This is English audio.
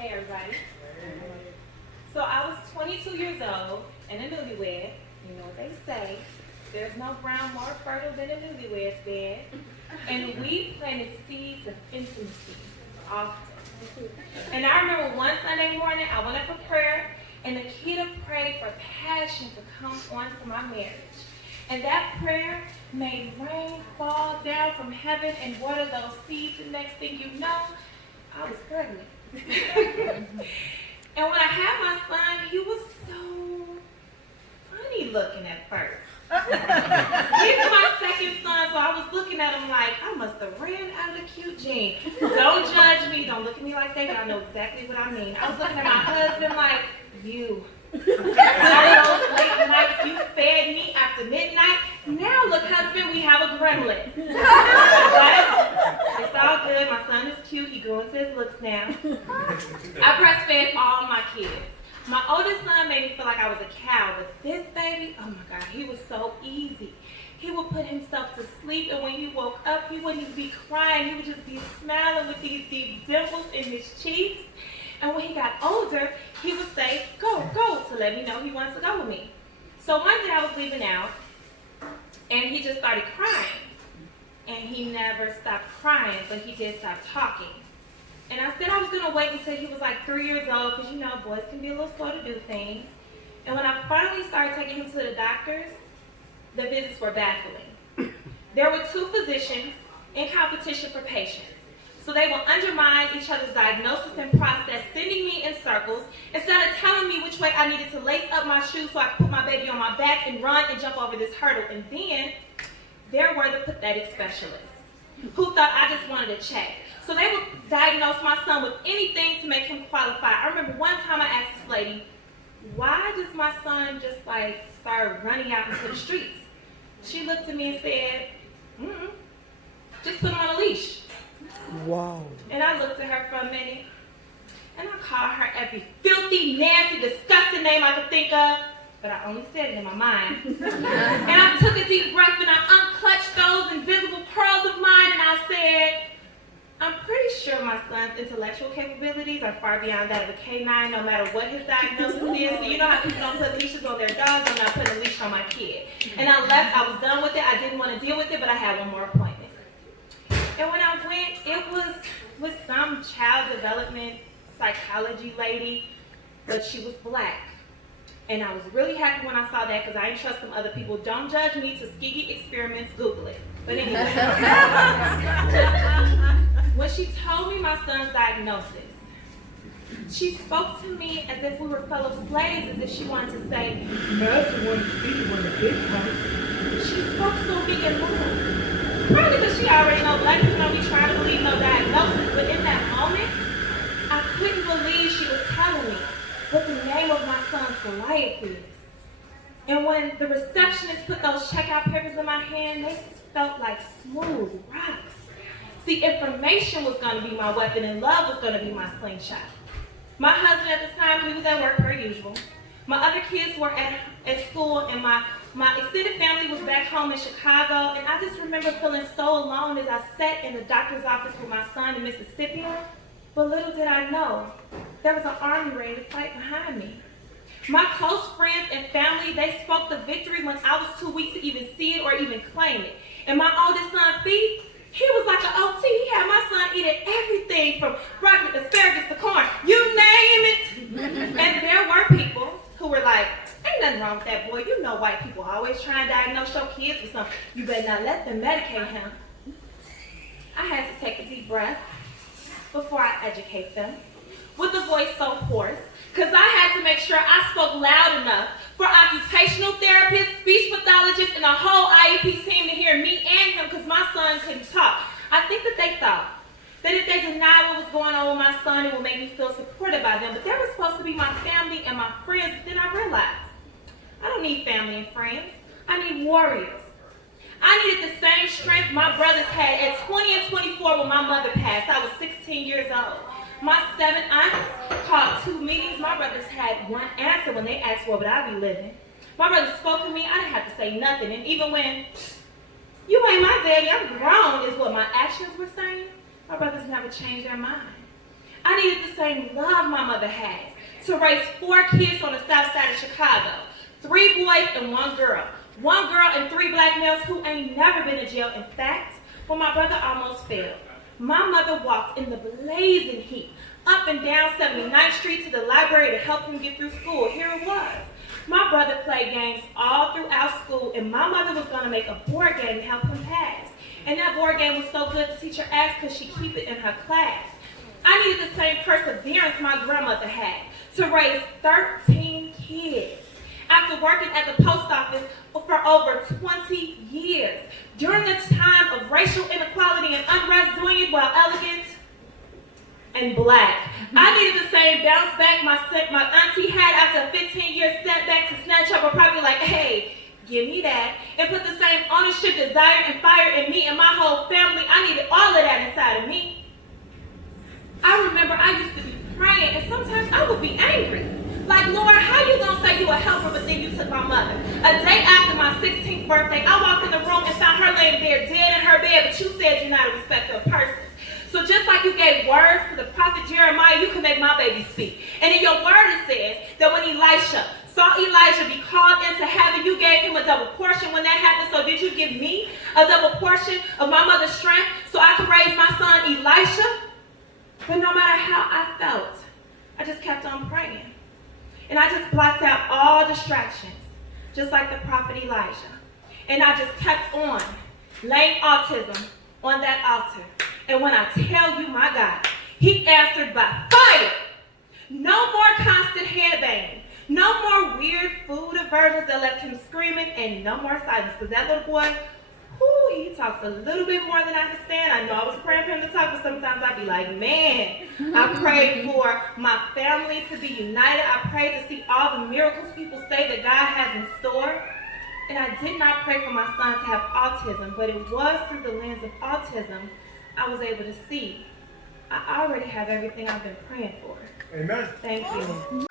Hey everybody. So I was 22 years old and a newlywed. You know what they say. There's no ground more fertile than a newlywed's bed. And we planted seeds of intimacy often. And I remember one Sunday morning, I went up for prayer, and the kid prayed for passion to come onto my marriage. And that prayer made rain fall down from heaven and water those seeds. And next thing you know, I was pregnant. And when I had my son, he was so funny looking at first. He's my second son, so I was looking at him like, I must have ran out of the cute gene. Don't judge me, don't look at me like that, y'all know exactly what I mean. I was looking at my husband like, you. All those late nights you fed me after midnight. Now look, husband, we have a gremlin. But it's all good. My son is cute. He grew into his looks now. I breastfed all my kids. My oldest son made me feel like I was a cow, but this baby, oh my God, he was so easy. He would put himself to sleep, and when he woke up, he wouldn't even be crying. He would just be smiling with these deep dimples in his cheeks. And when he got older, he would say, go, to let me know he wants to go with me. So one day I was leaving out, and he just started crying. And he never stopped crying, but he did stop talking. And I said I was going to wait until he was like 3 years old, because you know, boys can be a little slow to do things. And when I finally started taking him to the doctors, the visits were baffling. There were two physicians in competition for patients. So they will undermine each other's diagnosis and process, sending me in circles instead of telling me which way I needed to lace up my shoes so I could put my baby on my back and run and jump over this hurdle. And then there were the pathetic specialists who thought I just wanted to check. So they would diagnose my son with anything to make him qualify. I remember one time I asked this lady, why does my son just like start running out into the streets? She looked at me and said, just put him on a leash. Wow. And I looked at her for a minute, and I called her every filthy, nasty, disgusting name I could think of, but I only said it in my mind. And I took a deep breath, and I unclutched those invisible pearls of mine, and I said, I'm pretty sure my son's intellectual capabilities are far beyond that of a canine, no matter what his diagnosis is. So you know how people don't put leashes on their dogs? I'm not putting a leash on my kid. And I left. I was done with it. I didn't want to deal with it, but I had one more appointment. And when I went, it was with some child development psychology lady, but she was black. And I was really happy when I saw that, because I didn't trust some other people. Don't judge me. Tuskegee experiments, Google it. But anyway, when she told me my son's diagnosis, she spoke to me as if we were fellow slaves, as if she wanted to say, Master wanted to see you in the big house. She spoke so big and loud. Probably because she already know black people don't be trying to believe no diagnosis, but in that moment, I couldn't believe she was telling me what the name of my son's Goliath is. And when the receptionist put those checkout papers in my hand, they felt like smooth rocks. See, information was going to be my weapon, and love was going to be my slingshot. My husband at the time, he was at work per usual. My other kids were at school, and my extended family was back home in Chicago, and I just remember feeling so alone as I sat in the doctor's office with my son in Mississippi. But little did I know, there was an army ready to fight behind me. My close friends and family, they spoke the victory when I was too weak to even see it or even claim it. And my oldest son, Fee, he was like an OT. He had my son eating everything from broccoli, asparagus to corn, you name it. And there were people who were like, ain't nothing wrong with that boy. You know white people always try and diagnose your kids with something. You better not let them medicate him. I had to take a deep breath before I educate them with a voice so hoarse, because I had to make sure I spoke loud enough for occupational therapists, speech pathologists, and a whole IEP team to hear me and him, because my son couldn't talk. I think that they thought that if they denied what was going on with my son, it would make me feel supported by them. But they were supposed to be my family and my friends. But then I realized, I don't need family and friends. I need warriors. I needed the same strength my brothers had at 20 and 24 when my mother passed. I was 16 years old. My 7 aunts called 2 meetings. My brothers had one answer when they asked where would I be living. My brothers spoke to me. I didn't have to say nothing. And even when, you ain't my daddy, I'm grown, is what my actions were saying, my brothers never changed their mind. I needed the same love my mother had to raise 4 kids on the south side of Chicago. 3 boys and 1 girl. 1 girl and 3 black males who ain't never been to jail. In fact, when my brother almost failed, my mother walked in the blazing heat up and down 79th Street to the library to help him get through school. Here it was. My brother played games all throughout school, and my mother was going to make a board game to help him pass. And that board game was so good, the teacher asked could she keep it in her class. I needed the same perseverance my grandmother had to raise 13 kids. After working at the post office for over 20 years, during a time of racial inequality and unrest, doing it while elegant and black. I needed the same bounce back my auntie had after a 15-year setback to snatch up, or probably like, hey, give me that, and put the same ownership, desire, and fire in me and my whole family. I needed all of that inside of me. I remember I used to be praying, and sometimes I would be angry. Like, Lord, how you gonna say you a helper, but then you took my mother? A day after my 16th birthday, I walked in the room and found her laying there dead in her bed, but you said you're not a respecter of persons. So just like you gave words to the prophet Jeremiah, you can make my baby speak. And in your word it says that when Elisha saw Elijah be called into heaven, you gave him a double portion when that happened. So did you give me a double portion of my mother's strength so I could raise my son Elisha? But no matter how I felt, I just kept on praying. And I just blocked out all distractions, just like the prophet Elijah. And I just kept on laying autism on that altar. And when I tell you, my God, he answered by fire. No more constant headbanging. No more weird food aversions that left him screaming, and no more silence. Because that little boy, he talks a little bit more than I can stand. I know I was praying for him to talk, but sometimes I'd be like, man, I prayed for my family to be united. I prayed to see all the miracles people say that God has in store. And I did not pray for my son to have autism, but it was through the lens of autism I was able to see I already have everything I've been praying for. Amen. Thank you.